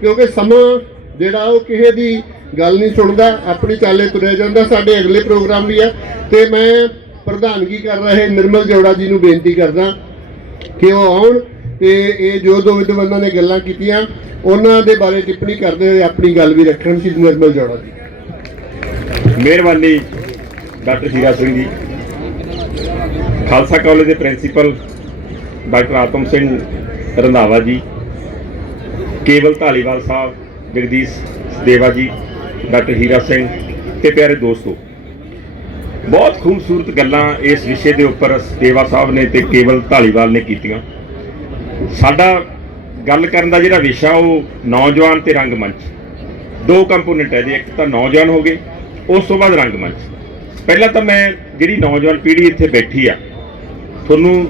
ਕਿਉਂਕਿ ਸਮਾਂ ਜਿਹੜਾ ਉਹ ਕਿਸੇ ਦੀ ਗੱਲ ਨਹੀਂ ਸੁਣਦਾ, ਆਪਣੀ ਚਾਲੇ ਤੁਰਿਆ ਜਾਂਦਾ, ਸਾਡੇ ਅਗਲੇ ਪ੍ਰੋਗਰਾਮ ਵੀ ਹੈ ਤੇ ਮੈਂ ਪ੍ਰਧਾਨਗੀ ਕਰ ਰਹੇ ਨਿਰਮਲ ਜੋੜਾ ਜੀ ਨੂੰ ਬੇਨਤੀ ਕਰਦਾ ਕਿ ਉਹ ਆਉਣ ਤੇ ਇਹ ਜੋ ਦੋ ਵਿਦਵਾਨਾਂ ਨੇ ਗੱਲਾਂ ਕੀਤੀਆਂ, ਉਹਨਾਂ ਦੇ ਬਾਰੇ ਟਿੱਪਣੀ ਕਰਦੇ ਹੋਏ ਆਪਣੀ ਗੱਲ ਵੀ ਰੱਖਣ ਸੀ ਨਿਰਮਲ ਜੋੜਾ ਜੀ। ਮਿਹਰਬਾਨੀ ਡਾਕਟਰ ਹੀਰਾ ਸਿੰਘ ਜੀ। ਖਾਲਸਾ ਕਾਲਜ ਦੇ ਪ੍ਰਿੰਸੀਪਲ ਡਾਕਟਰ ਆਤਮ ਸਿੰਘ ਰੰਧਾਵਾ ਜੀ। ਕੇਵਲ ਢਾਲੀਵਾਲ ਸਾਹਿਬ, ਜਗਦੀਸ਼ ਦੇਵਾ ਜੀ, ਡਾਕਟਰ ਹੀਰਾ ਸਿੰਘ ਤੇ ਪਿਆਰੇ ਦੋਸਤੋ, ਬਹੁਤ ਖੂਬਸੂਰਤ ਗੱਲਾਂ ਇਸ ਵਿਸ਼ੇ ਦੇ ਉੱਪਰ ਦੇਵਾ ਸਾਹਿਬ ਨੇ ਤੇ ਕੇਵਲ ਢਾਲੀਵਾਲ ਨੇ ਕੀਤੀਆਂ। ਸਾਡਾ ਗੱਲ ਕਰਨ ਦਾ ਜਿਹੜਾ ਵਿਸ਼ਾ, ਉਹ ਨੌਜਵਾਨ ਤੇ ਰੰਗਮੰਚ ਦੋ ਕੰਪੋਨੈਂਟ ਹੈ ਜੀ, ਇੱਕ ਤਾਂ ਨੌਜਵਾਨ ਹੋ ਗਏ, ਉਸ ਤੋਂ ਬਾਅਦ ਰੰਗਮੰਚ ਪਹਿਲਾਂ ਤਾਂ ਮੈਂ ਜਿਹੜੀ ਨੌਜਵਾਨ ਪੀੜ੍ਹੀ ਇੱਥੇ ਬੈਠੀ ਆ ਤੁਹਾਨੂੰ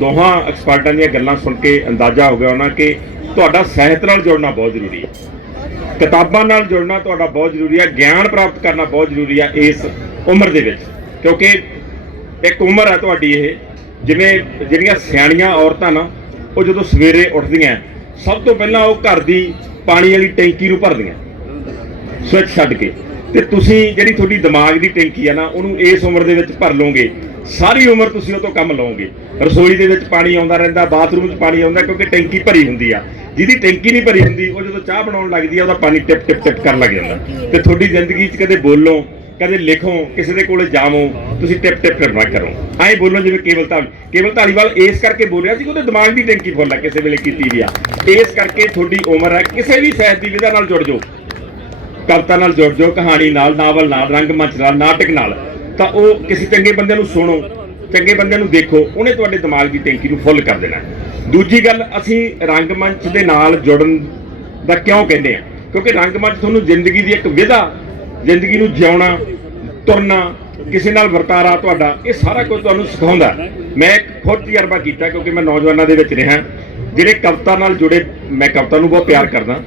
ਦੋਹਾਂ ਐਕਸਪਰਟਾਂ ਦੀਆਂ ਗੱਲਾਂ ਸੁਣ ਕੇ ਅੰਦਾਜ਼ਾ ਹੋ ਗਿਆ ਹੋਣਾ ਕਿ ਤੁਹਾਡਾ ਸਾਹਿਤ ਨਾਲ ਜੁੜਨਾ ਬਹੁਤ ਜ਼ਰੂਰੀ ਹੈ। ਕਿਤਾਬਾਂ ਨਾਲ ਜੁੜਨਾ ਤੁਹਾਡਾ ਬਹੁਤ ਜ਼ਰੂਰੀ ਹੈ, ਗਿਆਨ ਪ੍ਰਾਪਤ ਕਰਨਾ ਬਹੁਤ ਜ਼ਰੂਰੀ ਹੈ ਇਸ ਉਮਰ ਦੇ ਵਿੱਚ। ਕਿਉਂਕਿ ਇੱਕ ਉਮਰ ਹੈ ਤੁਹਾਡੀ ਇਹ, ਜਿਵੇਂ ਜਿਹੜੀਆਂ ਸਿਆਣੀਆਂ ਔਰਤਾਂ ਨਾ, ਉਹ ਜਦੋਂ ਸਵੇਰੇ ਉੱਠਦੀਆਂ, ਸਭ ਤੋਂ ਪਹਿਲਾਂ ਉਹ ਘਰ ਦੀ ਪਾਣੀ ਵਾਲੀ ਟੈਂਕੀ ਨੂੰ ਭਰਦੀਆਂ, ਸਵਿੱਚ ਛੱਡ ਕੇ। ਤੇ ਤੁਸੀਂ ਜਿਹੜੀ ਤੁਹਾਡੀ ਦਿਮਾਗ ਦੀ ਟੈਂਕੀ ਆ ਨਾ, ਉਹਨੂੰ ਇਸ ਉਮਰ ਦੇ ਵਿੱਚ ਭਰ ਲਓਗੇ। ਸਾਰੀ ਉਮਰ ਤੁਸੀਂ ਉਹ ਤੋਂ ਕੰਮ ਲਓਗੇ। ਰਸੋਈ ਦੇ ਵਿੱਚ ਪਾਣੀ ਆਉਂਦਾ ਰਹਿੰਦਾ, ਬਾਥਰੂਮ 'ਚ ਪਾਣੀ ਆਉਂਦਾ, ਕਿਉਂਕਿ ਟੈਂਕੀ ਭਰੀ ਹੁੰਦੀ ਆ। ਜਿਹਦੀ ਟੈਂਕੀ ਨਹੀਂ ਭਰੀ ਹੁੰਦੀ, ਉਹ ਜਦੋਂ ਚਾਹ ਬਣਾਉਣ ਲੱਗਦੀ ਆ, ਉਹਦਾ ਪਾਣੀ ਟਿਪ ਟਿਪ ਟਿਪ ਕਰਨ ਲੱਗ ਜਾਂਦਾ। ਤੇ ਤੁਹਾਡੀ ਜ਼ਿੰਦਗੀ 'ਚ ਕਦੇ ਬੋਲੋ, ਕਦੇ ਲਿਖੋ, ਕਿਸੇ ਦੇ ਕੋਲੇ ਜਾਵੋ, ਤੁਸੀਂ ਟਿਪ ਟਿਪ ਕਰਨਾ ਕਰੋ। ਐਂ ਬੋਲੋ ਜਿਵੇਂ ਕੇਵਲ ਧਾਲ, ਕੇਵਲ ਧਾਲੀਵਾਲ ਇਸ ਕਰਕੇ ਬੋਲਿਆ ਸੀ ਕਿ ਉਹਦੇ ਦਿਮਾਗ ਦੀ ਟੈਂਕੀ ਫੁੱਲ ਆ, ਕਿਸੇ ਵੇਲੇ ਕੀਤੀ ਵੀ ਆ। ਇਸ ਕਰਕੇ ਤੁਹਾਡੀ ਉਮਰ ਹੈ ਕਿਸੇ ਵੀ ਸਾਹਿਤ ਦੀ ਵਿਧਾ ਨਾਲ ਜੁੜ ਜਾਓ। ਕਵਿਤਾ ਨਾਲ ਜੁੜ ਜਾਓ, ਕਹਾਣੀ ਨਾਲ, ਨਾਵਲ ਨਾਲ ਰੰਗਮੰਚ ਨਾਲ, ਨਾਟਕ ਨਾਲ, ਤਾਂ ਉਹ ਕਿਸੇ ਚੰਗੇ ਬੰਦੇ ਨੂੰ ਸੁਣੋ, ਚੰਗੇ ਬੰਦੇ ਨੂੰ ਦੇਖੋ, ਉਹਨੇ ਤੁਹਾਡੇ ਦਿਮਾਗ ਦੀ ਟੈਂਕੀ ਨੂੰ ਫੁੱਲ ਕਰ ਦੇਣਾ। ਦੂਜੀ ਗੱਲ, ਅਸੀਂ ਰੰਗਮੰਚ ਦੇ ਨਾਲ ਜੁੜਨ ਦਾ ਕਿਉਂ ਕਹਿੰਦੇ ਆ? ਕਿਉਂਕਿ ਰੰਗਮੰਚ ਤੁਹਾਨੂੰ ਜ਼ਿੰਦਗੀ ਦੀ ਇੱਕ ਵਿਧਾ, ਜ਼ਿੰਦਗੀ ਨੂੰ ਜਿਉਣਾ, ਤੁਰਨਾ, ਕਿਸੇ ਨਾਲ ਵਰਤਾਰਾ ਤੁਹਾਡਾ, ਇਹ ਸਾਰਾ ਕੁਝ ਤੁਹਾਨੂੰ ਸਿਖਾਉਂਦਾ। ਮੈਂ ਇੱਕ ਖੁਦ ਤਜਰਬਾ ਕੀਤਾ, ਕਿਉਂਕਿ ਮੈਂ ਨੌਜਵਾਨਾਂ ਦੇ ਵਿੱਚ ਰਿਹਾ। ਜਿਹੜੇ ਕਵਿਤਾ ਨਾਲ ਜੁੜੇ, ਮੈਂ ਕਵਿਤਾ ਨੂੰ ਬਹੁਤ ਪਿਆਰ ਕਰਦਾ।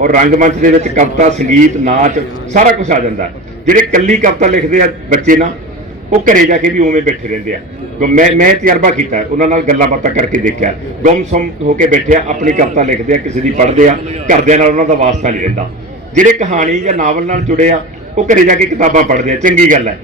ਔਰ ਰੰਗਮੰਚ ਦੇ ਵਿੱਚ ਕਵਿਤਾ, ਸੰਗੀਤ, ਨਾਚ, ਸਾਰਾ ਕੁਝ ਆ ਜਾਂਦਾ। ਜਿਹੜੇ ਕੱਲੀ ਕਵਿਤਾ ਲਿਖਦੇ ਆ ਬੱਚੇ ਨਾ, ਉਹ ਘਰੇ ਜਾ ਕੇ ਵੀ ਉਵੇਂ ਬੈਠੇ ਰਹਿੰਦੇ ਆ। ਮੈਂ ਮੈਂ ਤਜਰਬਾ ਕੀਤਾ, ਉਹਨਾਂ ਨਾਲ ਗੱਲਾਂ ਬਾਤਾਂ ਕਰਕੇ ਦੇਖਿਆ। ਗੁੰਮਸੁੰਮ ਹੋ ਕੇ ਬੈਠੇ ਆ, ਆਪਣੀ ਕਵਿਤਾ ਲਿਖਦੇ ਆ, ਕਿਸੇ ਦੀ ਪੜ੍ਹਦੇ ਆ, ਘਰਦਿਆਂ ਨਾਲ ਉਹਨਾਂ ਦਾ ਵਾਸਤਾ ਨਹੀਂ ਰਹਿੰਦਾ। ਜਿਹੜੇ ਕਹਾਣੀ ਜਾਂ ਨਾਵਲ ਨਾਲ ਜੁੜੇ ਆ, ਉਹ ਘਰੇ ਜਾ ਕੇ ਕਿਤਾਬਾਂ ਪੜ੍ਹਦੇ ਆ, ਚੰਗੀ ਗੱਲ ਹੈ।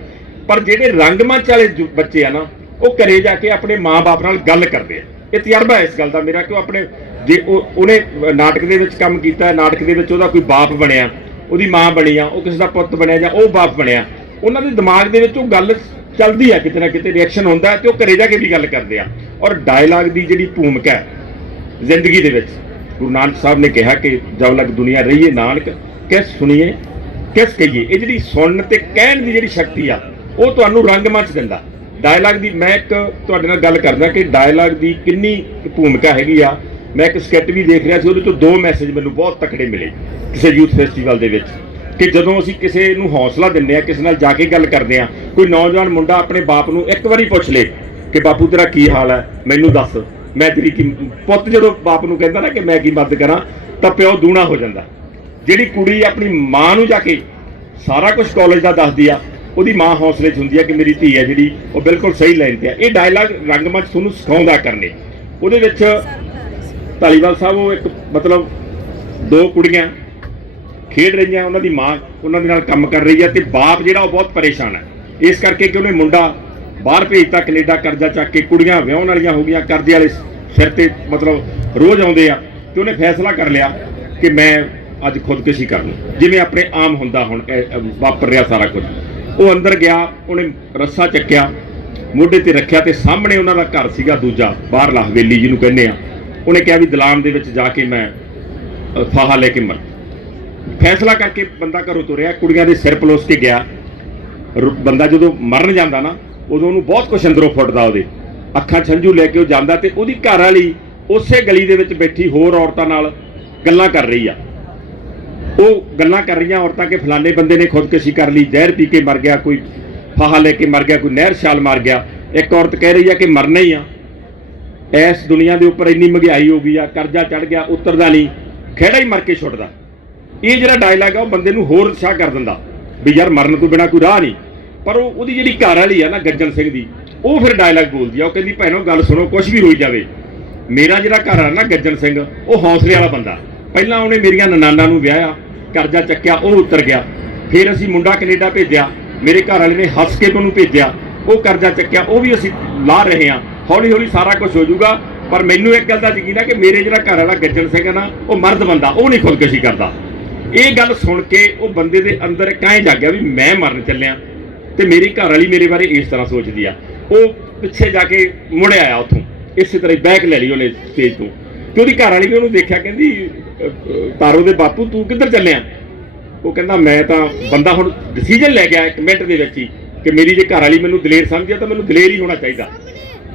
ਪਰ ਜਿਹੜੇ ਰੰਗਮੰਚ ਵਾਲੇ ਜੋ, ਬੱਚੇ ਆ ਨਾ, ਉਹ ਘਰੇ ਜਾ ਕੇ ਆਪਣੇ ਮਾਂ-ਬਾਪ ਨਾਲ ਗੱਲ ਕਰਦੇ ਆ। ਇਹ ਤਜਰਬਾ ਇਸ ਗੱਲ ਦਾ ਮੇਰਾ, ਕਿ ਉਹ ਆਪਣੇ ਜੇ ਉਹਨੇ ਨਾਟਕ ਦੇ ਵਿੱਚ ਕੰਮ ਕੀਤਾ, ਨਾਟਕ ਦੇ ਵਿੱਚ ਉਹਦਾ ਕੋਈ ਬਾਪ ਬਣਿਆ, ਉਹਦੀ ਮਾਂ ਬਣੀ ਆ, ਉਹ ਕਿਸੇ ਦਾ ਪੁੱਤ ਬਣਿਆ ਜਾਂ ਉਹ ਬਾਪ ਬਣਿਆ, ਉਹਨਾਂ ਦੇ ਦਿਮਾਗ ਦੇ ਵਿੱਚ ਉਹ ਗੱਲ ਚੱਲਦੀ ਆ ਕਿਤੇ ਨਾ ਕਿਤੇ ਰਿਐਕਸ਼ਨ ਹੁੰਦਾ ਹੈ ਤੇ ਉਹ ਘਰੇ ਜਾ ਕੇ ਵੀ ਗੱਲ ਕਰਦੇ ਆ। ਔਰ ਡਾਇਲਾਗ ਦੀ ਜਿਹੜੀ ਭੂਮਿਕਾ ਹੈ, ਜ਼ਿੰਦਗੀ ਦੇ ਵਿੱਚ, ਗੁਰੂ ਨਾਨਕ ਸਾਹਿਬ ਨੇ ਕਿਹਾ ਕਿ ਜਦ ਲਗ ਦੁਨੀਆ ਰਹੀਏ ਨਾਨਕ, ਕਿਸ ਸੁਣੀਏ, ਕਿਸ ਕਹੀਏ, ਇਹ ਜਿਹੜੀ ਸੁਣਨ ਤੇ ਕਹਿਣ ਦੀ ਜਿਹੜੀ ਸ਼ਕਤੀ ਆ, ਉਹ ਤੁਹਾਨੂੰ ਰੰਗਮੰਚ ਦਿੰਦਾ। ਡਾਇਲਾਗ ਦੀ ਮੈਂ ਇੱਕ ਤੁਹਾਡੇ ਨਾਲ ਗੱਲ ਕਰਦਾ ਕਿ ਡਾਇਲਾਗ ਦੀ ਕਿੰਨੀ ਭੂਮਿਕਾ ਹੈਗੀ ਆ। ਮੈਂ ਇੱਕ ਸਕੈਟ ਵੀ ਦੇਖ ਰਿਹਾ ਸੀ, ਉਹਦੇ ਤੋਂ ਦੋ ਮੈਸੇਜ ਮੈਨੂੰ ਬਹੁਤ ਤਕੜੇ ਮਿਲੇ ਕਿਸੇ ਯੂਥ ਫੈਸਟੀਵਲ ਦੇ ਵਿੱਚ ਕਿ ਜਦੋਂ ਅਸੀਂ ਕਿਸੇ ਨੂੰ ਹੌਸਲਾ ਦਿੰਦੇ ਆ ਕਿਸੇ ਨਾਲ ਜਾ ਕੇ ਗੱਲ ਕਰਦੇ ਆ ਕੋਈ ਨੌਜਵਾਨ ਮੁੰਡਾ ਆਪਣੇ ਬਾਪ ਨੂੰ ਇੱਕ ਵਾਰੀ ਪੁੱਛ ਲੇ ਕਿ ਬਾਪੂ ਤੇਰਾ ਕੀ ਹਾਲ ਹੈ, ਮੈਨੂੰ ਦੱਸ। ਮੈਂ ਤੇਰੀ ਕੀ, ਪੁੱਤ ਜਦੋਂ ਬਾਪ ਨੂੰ ਕਹਿੰਦਾ ਨਾ ਕਿ ਮੈਂ ਕੀ ਮਦਦ ਕਰਾਂ, ਤਾਂ ਪਿਓ ਦੂਣਾ ਹੋ ਜਾਂਦਾ। ਜਿਹੜੀ ਕੁੜੀ ਆਪਣੀ ਮਾਂ ਨੂੰ ਜਾ ਕੇ ਸਾਰਾ ਕੁਝ ਕਾਲਜ ਦਾ ਦੱਸਦੀ ਆ ਉਹਦੀ ਮਾਂ ਹੌਸਲੇ 'ਚ ਹੁੰਦੀ ਹੈ ਕਿ ਮੇਰੀ ਧੀ ਹੈ ਜਿਹੜੀ, ਉਹ ਬਿਲਕੁਲ ਸਹੀ ਲਾਈਨ ਤੇ ਆ। ਇਹ ਡਾਇਲੌਗ ਰੰਗਮੰਚ ਤੁਹਾਨੂੰ ਸਿਖਾਉਂਦਾ ਕਰਨੇ। ਉਹਦੇ ਵਿੱਚ ਧਾਲੀਵਾਲ ਸਾਹਿਬ ਉਹ ਇੱਕ ਮਤਲਬ ਦੋ ਕੁੜੀਆਂ ਖੇਡ ਰਹੀਆਂ, ਉਹਨਾਂ ਦੀ ਮਾਂ ਉਹਨਾਂ ਦੇ ਨਾਲ ਕੰਮ ਕਰ ਰਹੀ ਹੈ ਤੇ ਬਾਪ ਜਿਹੜਾ ਉਹ ਬਹੁਤ ਪਰੇਸ਼ਾਨ ਹੈ ਇਸ ਕਰਕੇ ਕਿ ਉਹਨੇ ਮੁੰਡਾ ਬਾਹਰ ਭੇਜਤਾ, ਕੈਨੇਡਾ ਕਰਜ਼ਾ ਚੱਕ ਕੇ ਕੁੜੀਆਂ ਵਿਆਹਣ ਵਾਲੀਆਂ ਹੋ ਗਈਆਂ, ਕਰਜ਼ੇ ਵਾਲੇ ਸਿਰ ਤੇ ਮਤਲਬ ਰੋਜ਼ ਆਉਂਦੇ ਆ। ਤੇ ਉਹਨੇ ਫੈਸਲਾ ਕਰ ਲਿਆ ਕਿ ਮੈਂ ਅੱਜ ਖੁਦਕੁਸ਼ੀ ਕਰਨੀ। ਜਿਵੇਂ ਆਪਣੇ ਆਮ ਹੁੰਦਾ ਹੁਣ ਵਾਪਰ ਰਿਹਾ ਸਾਰਾ ਕੁਝ। ਉਹ ਅੰਦਰ ਗਿਆ, ਉਹਨੇ ਰੱਸਾ ਚੱਕਿਆ, ਮੋਢੇ ਤੇ ਰੱਖਿਆ ਤੇ ਸਾਹਮਣੇ ਉਹਨਾਂ ਦਾ ਘਰ ਸੀਗਾ ਦੂਜਾ, ਬਾਹਰਲਾ ਹਵੇਲੀ ਜਿਹਨੂੰ ਕਹਿੰਦੇ ਆ। ਉਹਨੇ ਕਿਹਾ ਵੀ ਦਲਾਨ ਦੇ ਵਿੱਚ ਜਾ ਕੇ ਮੈਂ ਫਾਹਾ ਲੈ ਕੇ ਮਰ ਫੈਸਲਾ ਕਰਕੇ ਬੰਦਾ ਘਰੋਂ ਤੁਰਿਆ, ਕੁੜੀਆਂ ਦੇ ਸਿਰ ਪਲੋਸ ਕੇ ਗਿਆ। ਰੁ- ਬੰਦਾ ਜਦੋਂ ਮਰਨ ਜਾਂਦਾ ਨਾ, ਉਦੋਂ ਉਹਨੂੰ ਬਹੁਤ ਕੁਛ ਅੰਦਰੋਂ ਫੁੱਟਦਾ ਉਹਦੇ। ਅੱਖਾਂ ਛੰਝੂ ਲੈ ਕੇ ਉਹ ਜਾਂਦਾ ਤੇ ਉਹਦੀ ਘਰ ਵਾਲੀ ਉਸੇ ਗਲੀ ਦੇ ਵਿੱਚ ਬੈਠੀ ਹੋਰ ਔਰਤਾਂ ਨਾਲ ਗੱਲਾਂ ਕਰ ਰਹੀ ਆ। ਉਹ ਗੱਲਾਂ ਕਰ ਰਹੀਆਂ ਔਰਤਾਂ ਕਿ ਫਲਾਣੇ ਬੰਦੇ ਨੇ ਖੁਦਕੁਸ਼ੀ ਕਰ ਲਈ, ਜ਼ਹਿਰ ਪੀ ਕੇ ਮਰ ਗਿਆ, ਕੋਈ ਫਾਹਾ ਲੈ ਕੇ ਮਰ ਗਿਆ, ਕੋਈ ਨਹਿਰ ਛਾਲ ਮਾਰ ਗਿਆ। ਇੱਕ ਔਰਤ ਕਹਿ ਰਹੀ ਆ ਕਿ ਮਰਨਾ ਹੀ ਆ। ਇਸ ਦੁਨੀਆ ਦੇ ਉੱਪਰ ਇੰਨੀ ਮਹਿੰਗਾਈ ਹੋ ਗਈ ਆ, ਕਰਜ਼ਾ ਚੜ ਗਿਆ, ਉਤਰਦਾ ਨਹੀਂ, ਖੇੜਾ ਹੀ ਮਰ ਕੇ ਛੁੱਟਦਾ। ਇਹ ਜਿਹੜਾ ਡਾਇਲਾਗ ਆ, ਉਹ ਬੰਦੇ ਨੂੰ ਹੋਰ ਉਤਸ਼ਾਹ ਕਰ ਦਿੰਦਾ ਵੀ ਯਾਰ ਮਰਨ ਤੋਂ ਬਿਨਾ ਕੋਈ ਰਾਹ ਨਹੀਂ। ਪਰ ਉਹ ਉਹਦੀ ਜਿਹੜੀ ਘਰ ਵਾਲੀ ਆ ਨਾ, ਗੱਜਣ ਸਿੰਘ ਦੀ, ਉਹ ਫਿਰ ਡਾਇਲਾਗ ਬੋਲਦੀ ਆ, ਉਹ ਕਹਿੰਦੀ, ਭੈਣੋ, ਗੱਲ ਸੁਣੋ ਕੁਝ ਵੀ ਰੋਈ ਜਾਵੇ। ਮੇਰਾ ਜਿਹੜਾ ਘਰ ਆ ਨਾ, ਗੱਜਣ ਸਿੰਘ, ਉਹ ਹੌਸਲੇ ਵਾਲਾ ਬੰਦਾ। ਪਹਿਲਾਂ ਉਹਨੇ ਮੇਰੀਆਂ ਨਨਾਨਾ ਨੂੰ ਵਿਆਹਿਆ ਕਰਜ਼ਾ ਚੱਕਿਆ, ਉਹ ਉਤਰ ਗਿਆ। ਫਿਰ ਅਸੀਂ ਮੁੰਡਾ ਕੈਨੇਡਾ ਭੇਜਿਆ, ਮੇਰੇ ਘਰ ਵਾਲੇ ਨੇ ਹੱਸ ਕੇ ਉਹਨੂੰ ਭੇਜਿਆ। ਉਹ ਕਰਜ਼ਾ ਚੱਕਿਆ, ਉਹ ਵੀ ਅਸੀਂ ਲਾ ਰਹੇ ਹਾਂ। ਹੌਲੀ ਹੌਲੀ ਸਾਰਾ ਕੁਝ ਹੋ ਜਾਊਗਾ, ਪਰ ਮੈਨੂੰ ਇੱਕ ਗੱਲ ਦਾ ਯਕੀਨ ਹੈ ਕਿ ਮੇਰੇ ਜਿਹੜਾ ਘਰ ਵਾਲਾ ਗੱਜਣ ਸਿੰਘ ਨਾ, ਉਹ ਮਰਦ ਬੰਦਾ, ਉਹ ਨਹੀਂ ਖੁਦਕੁਸ਼ੀ ਕਰਦਾ। ਇਹ ਗੱਲ ਸੁਣ ਕੇ ਉਹ ਬੰਦੇ ਦੇ ਅੰਦਰ ਕਾਹੇ ਜਾਗਿਆ ਵੀ ਮੈਂ ਮਰਨ ਚੱਲਿਆ ਤੇ ਮੇਰੀ ਘਰ ਵਾਲੀ ਮੇਰੇ ਬਾਰੇ ਇਸ ਤਰ੍ਹਾਂ ਸੋਚਦੀ ਆ। ਉਹ ਪਿੱਛੇ ਜਾ ਕੇ ਮੁੜਿਆ ਆਇਆ ਉੱਥੋਂ, ਇਸੇ ਤਰ੍ਹਾਂ ਹੀ ਬੈਕ ਲੈ ਲਈ ਉਹਨੇ ਸਟੇਜ ਤੋਂ। ਤੇ ਉਹਦੀ ਘਰ ਵਾਲੀ ਵੀ ਉਹਨੂੰ ਦੇਖਿਆ, ਕਹਿੰਦੀ ਤਾਰੋ ਦੇ ਬਾਪੂ, ਤੂੰ ਕਿੱਧਰ ਚੱਲਿਆ? ਉਹ ਕਹਿੰਦਾ, ਮੈਂ ਤਾਂ ਬੰਦਾ ਹੁਣ ਡਿਸੀਜਨ ਲੈ ਗਿਆ ਇੱਕ ਮਿੰਟ ਦੇ ਵਿੱਚ ਹੀ ਕਿ ਮੇਰੀ ਜੇ ਘਰ ਵਾਲੀ ਮੈਨੂੰ ਦਲੇਰ ਸਮਝਿਆ ਤਾਂ ਮੈਨੂੰ ਦਲੇਰ ਹੀ ਹੋਣਾ ਚਾਹੀਦਾ।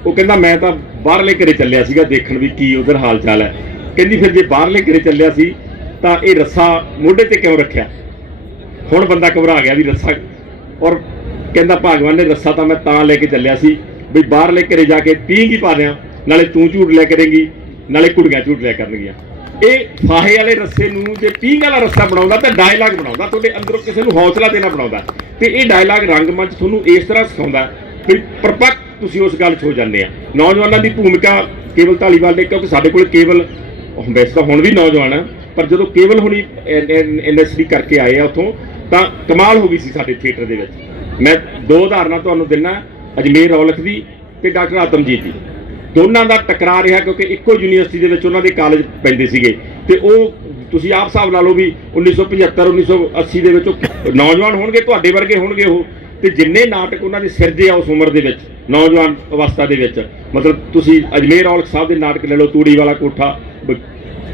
ਉਹ ਕਹਿੰਦਾ, ਮੈਂ ਤਾਂ ਬਾਹਰਲੇ ਘਰੇ ਚੱਲਿਆ ਸੀਗਾ ਦੇਖਣ ਵੀ ਕੀ ਉਧਰ ਹਾਲ ਚਾਲ ਹੈ। ਕਹਿੰਦੀ, ਫਿਰ ਜੇ ਬਾਹਰਲੇ ਘਰੇ ਚੱਲਿਆ ਸੀ, ਤਾਂ ਇਹ ਰੱਸਾ ਮੋਢੇ ਤੇ ਕਿਉਂ ਰੱਖਿਆ? ਹੁਣ ਬੰਦਾ ਘਬਰਾ ਗਿਆ ਵੀ ਰੱਸਾ ਔਰ ਕਹਿੰਦਾ, ਭਗਵਾਨ ਨੇ ਰੱਸਾ ਤਾਂ ਮੈਂ ਤਾਂ ਲੈ ਕੇ ਚੱਲਿਆ ਸੀ ਵੀ ਬਾਹਰਲੇ ਘਰੇ ਜਾ ਕੇ ਪੀਂਗੀ ਪਾ ਦਿਆਂ, ਨਾਲੇ ਤੂੰ ਝੂਠ ਲੈ ਕਰੇਂਗੀ, ਨਾਲੇ ਕੁੜੀਆਂ ਝੂਠ ਲੈ ਕਰਨਗੀਆਂ। ਇਹ ਫਾਹੇ ਵਾਲੇ ਰੱਸੇ ਨੂੰ ਜੇ ਪੀਂਘ ਵਾਲਾ ਰੱਸਾ ਬਣਾਉਂਦਾ ਤਾਂ ਡਾਇਲਾਗ ਬਣਾਉਂਦਾ, ਤੁਹਾਡੇ ਅੰਦਰੋਂ ਕਿਸੇ ਨੂੰ ਹੌਸਲਾ ਦੇਣਾ ਬਣਾਉਂਦਾ। ਤੇ ਇਹ ਡਾਇਲਾਗ ਰੰਗਮੰਚ ਤੁਹਾਨੂੰ ਇਸ ਤਰ੍ਹਾਂ ਸਿਖਾਉਂਦਾ ਕਿ ਪਰਪੱਕ ਤੁਸੀਂ ਉਸ ਗੱਲ 'ਚ ਹੋ ਜਾਂਦੇ ਆ। ਨੌਜਵਾਨਾਂ ਦੀ ਭੂਮਿਕਾ ਕੇਵਲ ਧਾਲੀਵਾਲ ਨੇ ਕਿਉਂਕਿ ਸਾਡੇ ਕੋਲ ਕੇਵਲ ਵੈਸੇ ਤਾਂ ਹੁਣ ਵੀ ਨੌਜਵਾਨ ਆ, ਪਰ ਜਦੋਂ ਕੇਵਲ ਹੁਣੀ ਇੰਡਸਟਰੀ ਕਰਕੇ ਆਏ ਆ ਉਥੋਂ, ਤਾਂ ਕਮਾਲ ਹੋ ਗਈ ਸੀ ਸਾਡੇ ਥੀਏਟਰ ਦੇ ਵਿੱਚ। ਮੈਂ ਦੋ ਉਦਾਹਰਨਾਂ ਤੁਹਾਨੂੰ ਦਿੰਨਾ, ਅਜਮੇਰ ਔਲਖ ਦੀ ਤੇ ਡਾਕਟਰ ਆਤਮਜੀਤ ਦੀ। ਦੋਨਾਂ ਦਾ ਟਕਰਾਅ ਰਿਹਾ ਕਿਉਂਕਿ ਇੱਕੋ ਯੂਨੀਵਰਸਿਟੀ ਦੇ ਵਿੱਚ ਉਹਨਾਂ ਦੇ ਕਾਲਜ ਪੈਂਦੇ ਸੀਗੇ। ਤੇ ਉਹ ਤੁਸੀਂ ਆਪ ਹਿਸਾਬ ਲਾ ਲਓ ਵੀ 1975 1980 ਦੇ ਵਿੱਚ ਉਹ ਨੌਜਵਾਨ ਹੋਣਗੇ, ਤੁਹਾਡੇ ਵਰਗੇ ਹੋਣਗੇ ਉਹ। ਤੇ ਜਿੰਨੇ ਨਾਟਕ ਉਹਨਾਂ ਦੇ ਸਿਰਜੇ ਆ ਉਸ ਉਮਰ ਦੇ ਵਿੱਚ, ਨੌਜਵਾਨ ਅਵਸਥਾ ਦੇ ਵਿੱਚ। ਮਤਲਬ ਤੁਸੀਂ ਅਜਮੇਰ ਔਲਖ ਸਾਹਿਬ ਦੇ ਨਾਟਕ ਲੈ ਲਓ, ਤੂੜੀ ਵਾਲਾ ਕੋਠਾ, ਬ-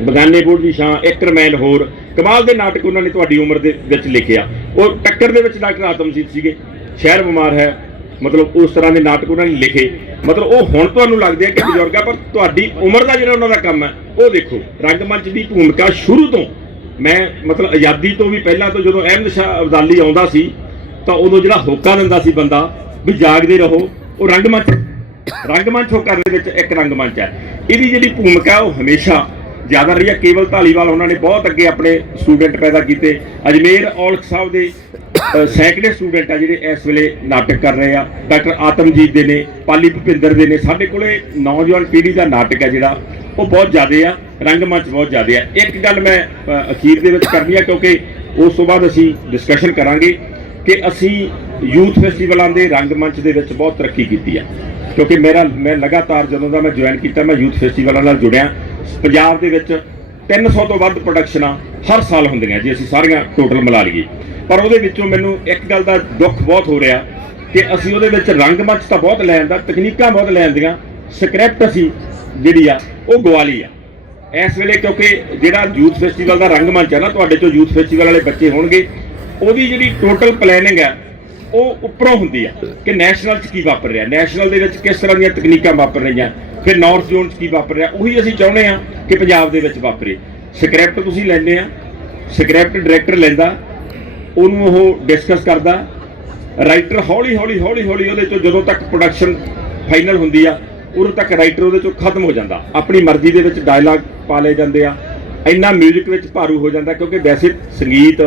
ਬਗਾਨੇ ਬੋਰਡ ਦੀ ਛਾਂ, ਇੱਕ ਹੋਰ, ਕਮਾਲ ਦੇ ਨਾਟਕ ਉਹਨਾਂ ਨੇ ਤੁਹਾਡੀ ਉਮਰ ਦੇ ਵਿੱਚ ਲਿਖਿਆ ਉਹ ਟੱਕਰ ਦੇ ਵਿੱਚ ਡਾਕਟਰ ਆਤਮਜੀਤ ਸੀਗੇ। ਸ਼ਹਿਰ ਬਿਮਾਰ ਹੈ ਮਤਲਬ ਉਸ ਤਰ੍ਹਾਂ ਦੇ ਨਾਟਕ ਉਹਨਾਂ ਨੇ ਲਿਖੇ। ਮਤਲਬ ਉਹ ਹੁਣ ਤੁਹਾਨੂੰ ਲੱਗਦੇ ਆ ਕਿ ਬਜ਼ੁਰਗ ਬਜ਼ੁਰਗਾ ਪਰ ਤੁਹਾਡੀ ਉਮਰ ਦਾ ਜਿਹੜਾ ਉਹਨਾਂ ਦਾ ਕੰਮ ਹੈ, ਉਹ ਦੇਖੋ, ਰੰਗਮੰਚ ਦੀ ਭੂਮਿਕਾ ਸ਼ੁਰੂ ਤੋਂ ਮੈਂ ਮਤਲਬ ਆਜ਼ਾਦੀ ਤੋਂ ਵੀ ਪਹਿਲਾਂ ਤੋਂ ਜਦੋਂ ਅਹਿਮਦ ਸ਼ਾਹ ਅਬਦਾਲੀ ਆਉਂਦਾ ਸੀ, ਤਾਂ ਉਦੋਂ ਜਿਹੜਾ ਹੋਕਾ ਦਿੰਦਾ ਸੀ ਬੰਦਾ, ਵੀ ਜਾਗਦੇ ਰਹੋ, ਉਹ ਰੰਗਮੰਚ ਰੰਗਮੰਚ ਹੋਕਾ ਦੇ ਵਿੱਚ ਇੱਕ ਰੰਗਮੰਚ ਹੈ। ਇਹਦੀ ਜਿਹੜੀ ਭੂਮਿਕਾ ਉਹ ਹਮੇਸ਼ਾ ਜ਼ਿਆਦਾ ਰਹੀ ਹੈ ਕੇਵਲ ਢਾਲੀਵਾਲ ਉਹਨਾਂ ਨੇ ਬਹੁਤ ਅੱਗੇ ਆਪਣੇ ਸਟੂਡੈਂਟ ਪੈਦਾ ਕੀਤੇ। ਅਜਮੇਰ ਔਲਖ ਸਾਹਿਬ ਦੇ ਸੈਂਕੜੇ ਸਟੂਡੈਂਟ ਆ ਜਿਹੜੇ ਇਸ ਵੇਲੇ ਨਾਟਕ ਕਰ ਰਹੇ ਆ। ਡਾਕਟਰ ਆਤਮਜੀਤ ਦੇ ਨੇ, ਪਾਲੀ ਭੁਪਿੰਦਰ ਦੇ ਨੇ। ਸਾਡੇ ਕੋਲੇ ਨੌਜਵਾਨ ਪੀੜ੍ਹੀ ਦਾ ਨਾਟਕ ਹੈ ਜਿਹੜਾ, ਉਹ ਬਹੁਤ ਜ਼ਿਆਦਾ ਆ, ਰੰਗਮੰਚ ਬਹੁਤ ਜ਼ਿਆਦਾ ਆ। ਇੱਕ ਗੱਲ ਮੈਂ ਅਖੀਰ ਦੇ ਵਿੱਚ ਕਰਨੀ ਆ, ਕਿਉਂਕਿ ਉਸ ਤੋਂ ਬਾਅਦ ਅਸੀਂ ਡਿਸਕਸ਼ਨ ਕਰਾਂਗੇ ਕਿ ਅਸੀਂ ਯੂਥ ਫੈਸਟੀਵਲਾਂ ਦੇ ਰੰਗਮੰਚ ਦੇ ਵਿੱਚ ਬਹੁਤ ਤਰੱਕੀ ਕੀਤੀ ਆ। ਕਿਉਂਕਿ ਮੇਰਾ, ਮੈਂ ਲਗਾਤਾਰ ਜਦੋਂ ਦਾ ਮੈਂ ਜੁਆਇਨ ਕੀਤਾ, ਮੈਂ ਯੂਥ ਫੈਸਟੀਵਲਾਂ ਨਾਲ ਜੁੜਿਆ। ਪੰਜਾਬ ਦੇ ਵਿੱਚ 300 ਤੋਂ ਵੱਧ ਪ੍ਰੋਡਕਸ਼ਨਾਂ ਹਰ ਸਾਲ ਹੁੰਦੀਆਂ ਜੀ, ਅਸੀਂ ਸਾਰੀਆਂ ਟੋਟਲ ਮਿਲਾ ਲਈਏ। ਪਰ ਉਹਦੇ ਵਿੱਚੋਂ ਮੈਨੂੰ ਇੱਕ ਗੱਲ ਦਾ ਦੁੱਖ ਬਹੁਤ ਹੋ ਰਿਹਾ ਕਿ ਅਸੀਂ ਉਹਦੇ ਵਿੱਚ ਰੰਗਮੰਚ ਤਾਂ ਬਹੁਤ ਲੈ ਆਂਦਾ, ਤਕਨੀਕਾਂ ਬਹੁਤ ਲੈ ਆਂਦੀਆਂ ਸਕ੍ਰਿਪਟ ਅਸੀਂ ਜਿਹੜੀ ਆ, ਉਹ ਗਵਾ ਲਈ ਆ। ਇਸ ਵੇਲੇ ਕਿਉਂਕਿ ਜਿਹੜਾ ਯੂਥ ਫੈਸਟੀਵਲ ਦਾ ਰੰਗਮੰਚ ਹੈ ਨਾ, ਤੁਹਾਡੇ ਚੋਂ ਯੂਥ ਫੈਸਟੀਵਲ ਵਾਲੇ ਬੱਚੇ ਹੋਣਗੇ, ਉਹਦੀ ਜਿਹੜੀ ਟੋਟਲ ਪਲੈਨਿੰਗ ਹੈ ਉਹ ਉੱਪਰੋਂ ਹੁੰਦੀ ਆ ਕਿ ਨੈਸ਼ਨਲ 'ਚ ਕੀ ਵਾਪਰ ਰਿਹਾ? ਨੈਸ਼ਨਲ ਦੇ ਵਿੱਚ ਕਿਸ ਤਰ੍ਹਾਂ ਦੀਆਂ ਤਕਨੀਕਾਂ ਵਾਪਰ ਰਹੀਆਂ? ਫਿਰ ਨਾਰਥ ਜ਼ੋਨ 'ਚ ਕੀ ਵਾਪਰ ਰਿਹਾ? ਉਹੀ ਅਸੀਂ ਚਾਹੁੰਦੇ ਆ ਕਿ ਪੰਜਾਬ ਦੇ ਵਿੱਚ ਵਾਪਰੇ। ਸਕ੍ਰਿਪਟ ਤੁਸੀਂ ਲੈਂਦੇ ਆ ਸਕ੍ਰਿਪਟ ਡਾਇਰੈਕਟਰ ਲੈਂਦਾ, ਉਹਨੂੰ ਉਹ ਡਿਸਕਸ ਕਰਦਾ। ਰਾਈਟਰ ਹੌਲੀ ਹੌਲੀ ਹੌਲੀ ਹੌਲੀ ਉਹਦੇ ਚੋਂ ਜਦੋਂ ਤੱਕ ਪ੍ਰੋਡਕਸ਼ਨ ਫਾਈਨਲ ਹੁੰਦੀ ਆ, ਉਦੋਂ ਤੱਕ ਰਾਈਟਰ ਉਹਦੇ ਚੋਂ ਖਤਮ ਹੋ ਜਾਂਦਾ। ਆਪਣੀ ਮਰਜ਼ੀ ਦੇ ਵਿੱਚ ਡਾਇਲਾਗ ਪਾ ਲਏ ਜਾਂਦੇ ਆ। ਇੰਨਾ 뮤직 ਵਿੱਚ ਭਾਰੂ ਹੋ ਜਾਂਦਾ ਕਿਉਂਕਿ ਵੈਸੇ ਸੰਗੀਤ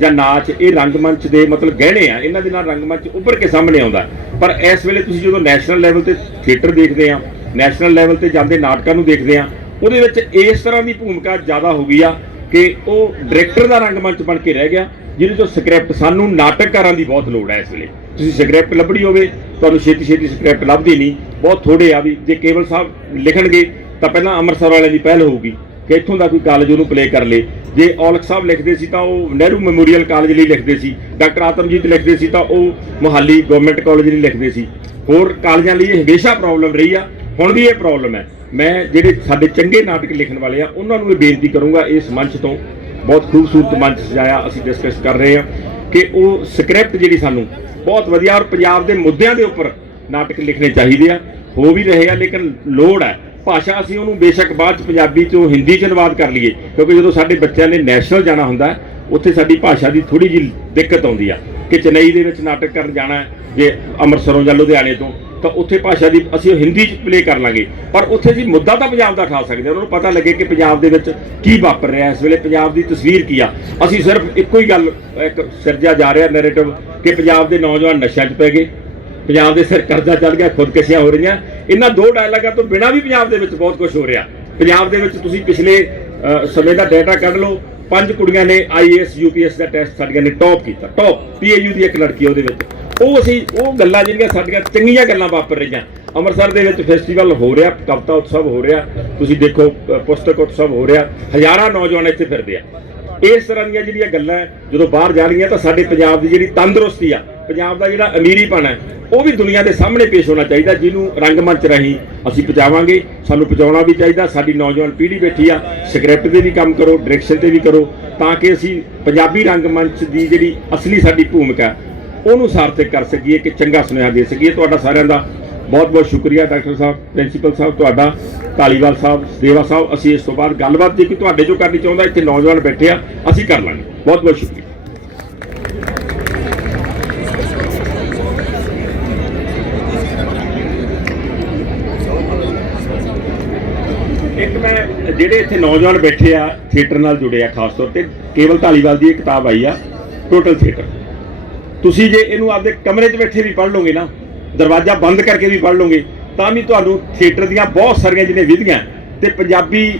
ਜਾਂ ਨਾਚ, ਇਹ ਰੰਗਮੰਚ ਦੇ ਮਤਲਬ ਗਹਿਣੇ ਆ, ਇਹਨਾਂ ਦੇ ਨਾਲ ਰੰਗਮੰਚ ਉੱਭਰ ਕੇ ਸਾਹਮਣੇ ਆਉਂਦਾ। ਪਰ ਇਸ ਵੇਲੇ ਤੁਸੀਂ ਜਦੋਂ ਨੈਸ਼ਨਲ ਲੈਵਲ ਤੇ ਥੀਏਟਰ ਦੇਖਦੇ ਆ ਨੈਸ਼ਨਲ ਲੈਵਲ ਤੇ ਜਾਂਦੇ ਨਾਟਕਾਂ ਨੂੰ ਦੇਖਦੇ ਆ, ਉਹਦੇ ਵਿੱਚ ਇਸ ਤਰ੍ਹਾਂ ਦੀ ਭੂਮਿਕਾ ਜ਼ਿਆਦਾ ਹੋ ਗਈ ਆ ਕਿ ਉਹ ਡਾਇਰੈਕਟਰ ਦਾ ਰੰਗਮੰਚ ਬਣ ਕੇ ਰਹਿ ਗਿਆ, ਜਿਹਦੇ ਤੋਂ ਸਕ੍ਰਿਪਟ ਸਾਨੂੰ ਨਾਟਕਕਾਰਾਂ ਦੀ ਬਹੁਤ ਲੋੜ ਹੈ ਇਸ ਵੇਲੇ। ਤੁਸੀਂ ਸਕ੍ਰਿਪਟ ਲੱਭਣੀ ਹੋਵੇ, ਤੁਹਾਨੂੰ ਛੇਤੀ ਛੇਤੀ ਸਕ੍ਰਿਪਟ ਲੱਭਦੀ ਨਹੀਂ, ਬਹੁਤ ਥੋੜੇ ਆ ਵੀ, ਜੇ ਕੇਵਲ ਸਾਹਿਬ ਲਿਖਣਗੇ, ਤਾਂ ਪਹਿਲਾਂ ਅੰਮ੍ਰਿਤਸਰ ਵਾਲਿਆਂ ਦੀ ਪਹਿਲ ਹੋਊਗੀ। ਕਿ ਇੱਥੋਂ ਦਾ ਕੋਈ ਕਾਲਜ ਉਹਨੂੰ ਪਲੇ ਕਰ ਲੇ। ਜੇ ਔਲਖ ਸਾਹਿਬ ਲਿਖਦੇ ਸੀ ਤਾਂ ਉਹ ਨਹਿਰੂ ਮੈਮੋਰੀਅਲ ਕਾਲਜ ਲਈ ਲਿਖਦੇ ਸੀ। ਡਾਕਟਰ ਆਤਮਜੀਤ ਲਿਖਦੇ ਸੀ ਤਾਂ ਉਹ ਮੁਹਾਲੀ ਗਵਰਨਮੈਂਟ ਕਾਲਜ ਲਈ ਲਿਖਦੇ ਸੀ। ਹੋਰ ਕਾਲਜਾਂ ਲਈ ਇਹ ਹਮੇਸ਼ਾ ਪ੍ਰੋਬਲਮ ਰਹੀ ਆ। ਹੁਣ ਵੀ ਇਹ ਪ੍ਰੋਬਲਮ ਹੈ। ਮੈਂ ਜਿਹੜੇ ਸਾਡੇ ਚੰਗੇ ਨਾਟਕ ਲਿਖਣ ਵਾਲੇ ਆ, ਉਹਨਾਂ ਨੂੰ ਇਹ ਬੇਨਤੀ ਕਰੂੰਗਾ ਇਸ ਮੰਚ ਤੋਂ। ਬਹੁਤ ਖੂਬਸੂਰਤ ਮੰਚ ਸਜਾਇਆ ਅਸੀਂ ਡਿਸਕਸ ਕਰ ਰਹੇ ਹਾਂ ਕਿ ਉਹ ਸਕ੍ਰਿਪਟ ਜਿਹੜੀ ਸਾਨੂੰ ਬਹੁਤ ਵਧੀਆ ਔਰ ਪੰਜਾਬ ਦੇ ਮੁੱਦਿਆਂ ਦੇ ਉੱਪਰ ਨਾਟਕ ਲਿਖਣੇ ਚਾਹੀਦੇ ਆ। ਹੋ ਵੀ ਰਹੇ ਆ, ਲੇਕਿਨ ਲੋੜ ਹੈ। ਭਾਸ਼ਾ ਅਸੀਂ ਉਹਨੂੰ ਬੇਸ਼ੱਕ ਬਾਅਦ ਚ ਪੰਜਾਬੀ ਚੋਂ ਹਿੰਦੀ ਚ ਅਨੁਵਾਦ ਕਰ ਲਈਏ, ਕਿਉਂਕਿ ਜਦੋਂ ਸਾਡੇ ਬੱਚਿਆਂ ਨੇ ਨੈਸ਼ਨਲ ਜਾਣਾ ਹੁੰਦਾ ਉੱਥੇ ਸਾਡੀ ਭਾਸ਼ਾ ਦੀ ਥੋੜੀ ਜਿਹੀ ਦਿੱਕਤ ਆਉਂਦੀ ਆ ਕਿ ਚੇਨਈ ਦੇ ਵਿੱਚ ਨਾਟਕ ਕਰਨ ਜਾਣਾ ਜੇ ਅੰਮ੍ਰਿਤਸਰੋਂ ਜਾਂ ਲੁਧਿਆਣੇ ਤੋਂ, ਤਾਂ ਉੱਥੇ ਭਾਸ਼ਾ ਦੀ ਅਸੀਂ ਉਹ ਹਿੰਦੀ ਚ ਪਲੇ ਕਰ ਲਾਂਗੇ। ਪਰ ਉੱਥੇ ਜੀ ਮੁੱਦਾ ਤਾਂ ਪੰਜਾਬ ਦਾ ਉਠਾ ਸਕਦੇ ਹਾਂ, ਉਹਨਾਂ ਨੂੰ ਪਤਾ ਲੱਗੇ ਕਿ ਪੰਜਾਬ ਦੇ ਵਿੱਚ ਕੀ ਵਾਪਰ ਰਿਹਾ, ਇਸ ਵੇਲੇ ਪੰਜਾਬ ਦੀ ਤਸਵੀਰ ਕੀ ਆ। ਅਸੀਂ ਸਿਰਫ ਇੱਕੋ ਹੀ ਗੱਲ, ਇੱਕ ਸਿਰਜਿਆ ਜਾ ਰਿਹਾ ਨੈਰੇਟਿਵ ਕਿ ਪੰਜਾਬ ਦੇ ਨੌਜਵਾਨ ਨਸ਼ਿਆਂ 'ਚ ਪੈ ਗਏ ਪੰਜਾਬ ਦੇ ਸਿਰ ਕਰਜ਼ਾ ਚੱਲ ਗਿਆ, ਖੁਦਕਸ਼ੀਆਂ ਹੋ ਰਹੀਆਂ। ਇਹਨਾਂ ਦੋ ਡਾਇਲਾਗਾਂ ਤੋਂ ਬਿਨਾਂ ਵੀ ਪੰਜਾਬ ਦੇ ਵਿੱਚ ਬਹੁਤ ਕੁਝ ਹੋ ਰਿਹਾ। ਪੰਜਾਬ ਦੇ ਵਿੱਚ ਤੁਸੀਂ ਪਿਛਲੇ ਸਮੇਂ ਦਾ ਡਾਟਾ ਕੱਢ ਲਓ। ਪੰਜ ਕੁੜੀਆਂ ਨੇ ਆਈਏਐਸ ਯੂਪੀਐਸ ਦਾ ਟੈਸਟ ਸਾਡੀਆਂ ਨੇ ਟੌਪ ਕੀਤਾ। ਟੌਪ ਪੀਏਯੂ ਦੀ ਇੱਕ ਲੜਕੀ ਉਹਦੇ ਵਿੱਚ। ਉਹ ਅਸੀਂ, ਉਹ ਗੱਲਾਂ ਜਿਹੜੀਆਂ ਸਾਡੀਆਂ ਚੰਗੀਆਂ ਗੱਲਾਂ ਵਾਪਰ ਰਹੀਆਂ। ਅੰਮ੍ਰਿਤਸਰ ਦੇ ਵਿੱਚ ਫੈਸਟੀਵਲ ਹੋ ਰਿਹਾ, ਕਵਿਤਾ ਉਤਸਵ ਹੋ ਰਿਹਾ। ਤੁਸੀਂ ਦੇਖੋ ਪੁਸਤਕ ਉਤਸਵ ਹੋ ਰਿਹਾ। ਹਜ਼ਾਰਾਂ ਨੌਜਵਾਨ ਇੱਥੇ ਫਿਰਦੇ ਆ। ਇਸ ਤਰ੍ਹਾਂ ਦੀਆਂ ਜਿਹੜੀਆਂ ਗੱਲਾਂ ਜਦੋਂ ਬਾਹਰ ਜਾਣਗੀਆਂ ਤਾਂ ਸਾਡੇ ਪੰਜਾਬ ਦੀ ਜਿਹੜੀ ਤੰਦਰੁਸਤੀ ਆ, ਪੰਜਾਬ ਦਾ ਜਿਹੜਾ ਅਮੀਰੀਪਣ ਹੈ, ਉਹ ਵੀ ਦੁਨੀਆ ਦੇ ਸਾਹਮਣੇ ਪੇਸ਼ ਹੋਣਾ ਚਾਹੀਦਾ, ਜਿਹਨੂੰ ਰੰਗਮੰਚ ਰਾਹੀਂ ਅਸੀਂ ਪਹੁੰਚਾਵਾਂਗੇ, ਸਾਨੂੰ ਪਹੁੰਚਾਉਣਾ ਵੀ ਚਾਹੀਦਾ, ਸਾਡੀ ਨੌਜਵਾਨ ਪੀੜ੍ਹੀ ਬੈਠੀ ਆ, ਸਕ੍ਰਿਪਟ ਤੇ ਵੀ ਕੰਮ ਕਰੋ, ਡਾਇਰੈਕਸ਼ਨ ਤੇ ਵੀ ਕਰੋ, ਤਾਂ ਕਿ ਅਸੀਂ ਪੰਜਾਬੀ ਰੰਗਮੰਚ ਦੀ ਜਿਹੜੀ ਅਸਲੀ ਸਾਡੀ ਭੂਮਿਕਾ ਉਹਨੂੰ ਸਾਰਥਕ ਕਰ ਸਕੀਏ ਕਿ ਚੰਗਾ ਸੁਨੇਹਾ ਦੇ ਸਕੀਏ, ਤੁਹਾਡਾ ਸਾਰਿਆਂ ਦਾ ਬਹੁਤ ਬਹੁਤ ਸ਼ੁਕਰੀਆ ਡਾਕਟਰ ਸਾਹਿਬ, ਪ੍ਰਿੰਸੀਪਲ ਸਾਹਿਬ, ਤੁਹਾਡਾ, ਧਾਲੀਵਾਲ ਸਾਹਿਬ ਦੇਵਾ ਸਾਹਿਬ, ਅਸੀਂ ਇਸ ਤੋਂ ਬਾਅਦ ਗੱਲਬਾਤ ਜੇ ਕਿ ਤੁਹਾਡੇ ਜੋ ਕਰਨੀ ਚਾਹੁੰਦਾ, ਇੱਥੇ ਨੌਜਵਾਨ ਬੈਠੇ ਆ, ਅਸੀਂ ਕਰ ਲਾਂਗੇ। ਬਹੁਤ ਬਹੁਤ ਸ਼ੁਕਰੀਆ। ਇੱਕ ਮੈਂ, ਜਿਹੜੇ ਇੱਥੇ ਨੌਜਵਾਨ ਬੈਠੇ ਆ, ਥੀਏਟਰ ਨਾਲ ਜੁੜੇ ਆ ਖਾਸ ਤੌਰ ਤੇ, ਕੇਵਲ ਢਾਲੀਵਾਲ ਦੀ ਇੱਕ ਕਿਤਾਬ ਆਈ ਆ ਟੋਟਲ ਥੀਏਟਰ ਤੁਸੀਂ ਜੇ ਇਹਨੂੰ ਆਪਦੇ ਕਮਰੇ 'ਚ ਬੈਠੇ ਵੀ ਪੜ੍ਹ ਲਓਗੇ ਨਾ ਦਰਵਾਜ਼ਾ ਬੰਦ ਕਰਕੇ ਵੀ ਪੜ੍ਹ ਲਓਗੇ, ਤਾਂ ਵੀ ਤੁਹਾਨੂੰ ਥੀਏਟਰ ਦੀਆਂ ਬਹੁਤ ਸਾਰੀਆਂ ਜਿਹੜੀਆਂ ਵਿਧੀਆਂ ਤੇ ਪੰਜਾਬੀ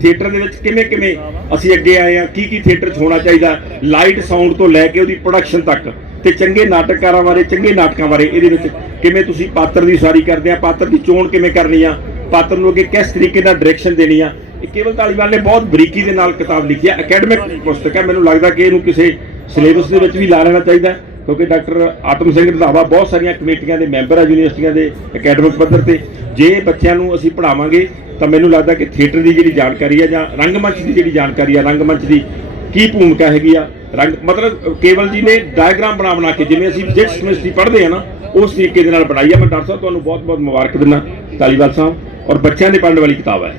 ਥੀਏਟਰ ਦੇ ਵਿੱਚ ਕਿਵੇਂ ਕਿਵੇਂ ਅਸੀਂ ਅੱਗੇ ਆਏ ਆ ਕੀ ਕੀ ਥੀਏਟਰ 'ਚ ਹੋਣਾ ਚਾਹੀਦਾ, ਲਾਈਟ ਸਾਊਂਡ ਤੋਂ ਲੈ ਕੇ ਉਹਦੀ ਪ੍ਰੋਡਕਸ਼ਨ ਤੱਕ ਤੇ ਚੰਗੇ ਨਾਟਕਕਾਰਾਂ ਬਾਰੇ, ਚੰਗੇ ਨਾਟਕਾਂ ਬਾਰੇ ਇਹਦੇ ਵਿੱਚ ਕਿਵੇਂ ਤੁਸੀਂ ਪਾਤਰ ਦੀ ਉਸਾਰੀ ਕਰਦੇ ਆ, ਪਾਤਰ ਦੀ ਚੋਣ ਕਿਵੇਂ ਕਰਨੀ ਆ, ਪਾਤਰ ਨੂੰ ਅੱਗੇ ਕਿਸ ਤਰੀਕੇ ਨਾਲ ਡਾਇਰੈਕਸ਼ਨ ਦੇਣੀ ਆ। ਇਹ ਕੇਵਲ ਧਾਲੀਵਾਲ ਨੇ ਬਹੁਤ ਬਰੀਕੀ ਦੇ ਨਾਲ ਕਿਤਾਬ ਲਿਖੀ ਹੈ ਅਕੈਡਮਿਕ ਪੁਸਤਕ ਹੈ ਮੈਨੂੰ ਲੱਗਦਾ ਕਿ ਇਹਨੂੰ ਕਿਸੇ ਸਿਲੇਬਸ ਦੇ ਵਿੱਚ ਵੀ ਲਾ ਲੈਣਾ ਚਾਹੀਦਾ। ਕਿਉਂਕਿ ਡਾਕਟਰ ਆਤਮ ਸਿੰਘ ਰੰਧਾਵਾ ਬਹੁਤ ਸਾਰੀਆਂ ਕਮੇਟੀਆਂ ਦੇ ਮੈਂਬਰ ਆ, ਯੂਨੀਵਰਸਿਟੀਆਂ ਦੇ ਅਕੈਡਮਿਕ ਪੱਧਰ ਤੇ। ਜੇ ਬੱਚਿਆਂ ਨੂੰ ਅਸੀਂ ਪੜ੍ਹਾਵਾਂਗੇ, ਤਾਂ ਮੈਨੂੰ ਲੱਗਦਾ ਕਿ ਥੀਏਟਰ ਦੀ ਜਿਹੜੀ ਜਾਣਕਾਰੀ ਹੈ ਜਾਂ ਰੰਗਮੰਚ ਦੀ ਜਿਹੜੀ ਜਾਣਕਾਰੀ ਹੈ ਰੰਗਮੰਚ ਦੀ ਕੀ ਭੂਮਿਕਾ ਹੈਗੀ ਆ? ਰੰਗ ਮਤਲਬ ਕੇਵਲ ਜੀ ਨੇ ਡਾਇਗਰਾਮ ਬਣਾ ਬਣਾ ਕੇ ਜਿਵੇਂ ਅਸੀਂ ਫਿਜ਼ਿਕਸ ਕੈਮਿਸਟਰੀ ਪੜ੍ਹਦੇ ਆ ਨਾ, ਉਸ ਤਰੀਕੇ ਦੇ ਨਾਲ ਬਣਾਈ ਆ। ਮੈਂ ਡਾਕਟਰ ਸਾਹਿਬ, ਤੁਹਾਨੂੰ ਬਹੁਤ ਬਹੁਤ ਮੁਬਾਰਕ ਦਿੰਦਾ ਤਾਲੀਵਾਲ ਸਾਹਿਬ, ਔਰ ਬੱਚਿਆਂ ਦੇ ਪੜ੍ਹਨ ਵਾਲੀ ਕਿਤਾਬ ਹੈ